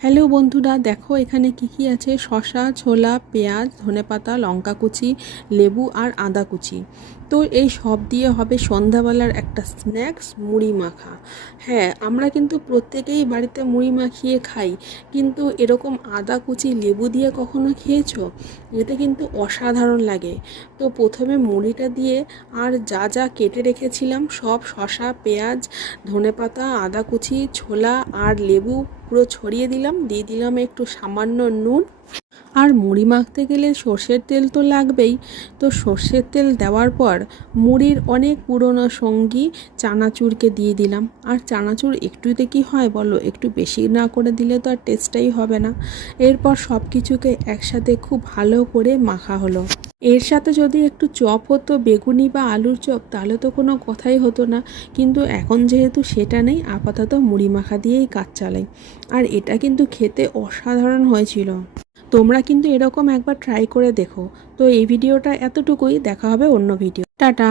Hello বন্ধুরা, দেখো এখানে কি আছে। শসা, ছোলা, পেঁয়াজ, ধনেপাতা, লঙ্কা কুচি, লেবু আর আদা কুচি। তো এই সব দিয়ে হবে সন্ধ্যাবেলার একটা স্ন্যাক্স, মুড়ি মাখা। হ্যাঁ, আমরা কিন্তু প্রত্যেকেই বাড়িতে মুড়ি মাখিয়ে খাই, কিন্তু এরকম আদা কুচি লেবু দিয়ে কখনো খেয়েছো? এতে কিন্তু অসাধারণ লাগে। তো প্রথমে মুড়িটা দিয়ে আর যা যা কেটে রেখেছিলাম সব, শসা, পেঁয়াজ, ধনেপাতা, আদা কুচি, ছোলা আর লেবু পুরো ছড়িয়ে দিলাম। দিয়ে দিলাম একটু সামান্য নুন। আর মুড়ি মাখতে গেলে সর্ষের তেল তো লাগবেই। তো সর্ষের তেল দেওয়ার পর মুড়ির অনেক পুরনো সঙ্গী চানাচুরকে দিয়ে দিলাম। আর চানাচুর একটুতে কি হয় বলো, একটু বেশি না করে দিলে তো আর টেস্টটাই হবে না। এরপর সব কিছুকে একসাথে খুব ভালো করে মাখা হলো। এর সাথে যদি একটু চপ হতো, বেগুনি বা আলুর চপ, তাহলে তো কোনো কথাই হতো না। কিন্তু এখন যেহেতু সেটা নেই, আপাতত মুড়ি মাখা দিয়েই কাজ চালাই। আর এটা কিন্তু খেতে অসাধারণ হয়েছিল। তোমরা কিন্তু এরকম একবার ট্রাই করে দেখো। তো এই ভিডিওটা এতটুকুই, দেখা হবে অন্য ভিডিও। টাটা।